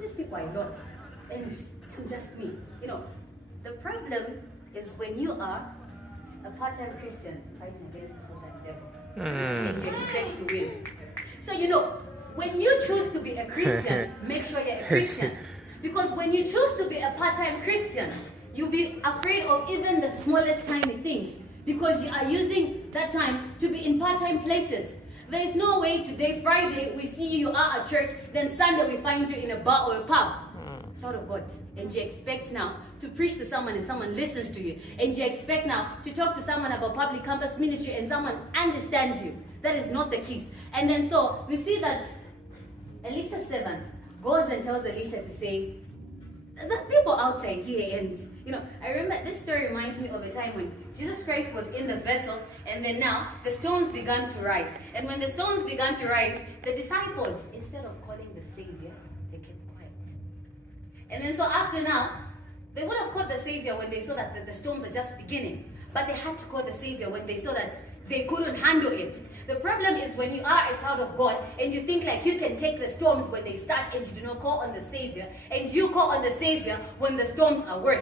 these people are a lot. And I'm just me. You know, the problem is when you are a part-time Christian fighting against the full-time devil. And you expect to win. So, you know, when you choose to be a Christian, make sure you're a Christian. Because when you choose to be a part-time Christian, you'll be afraid of even the smallest tiny things. Because you are using that time to be in part-time places. There is no way today, Friday, we see you are at church, then Sunday we find you in a bar or a pub. Child of God. And you expect now to preach to someone and someone listens to you. And you expect now to talk to someone about public campus ministry and someone understands you. That is not the case. And then so we see that Elisha's servant goes and tells Elisha to say, the people outside here, and you know, I remember this story reminds me of a time when Jesus Christ was in the vessel, and then now the stones began to rise. And when the stones began to rise, the disciples, instead of calling the Savior, they kept quiet. And then so after now, they would have called the Savior when they saw that the storms are just beginning. But they had to call the Savior when they saw that they couldn't handle it. The problem is when you are a child of God and you think like you can take the storms when they start and you do not call on the Savior, and you call on the Savior when the storms are worse.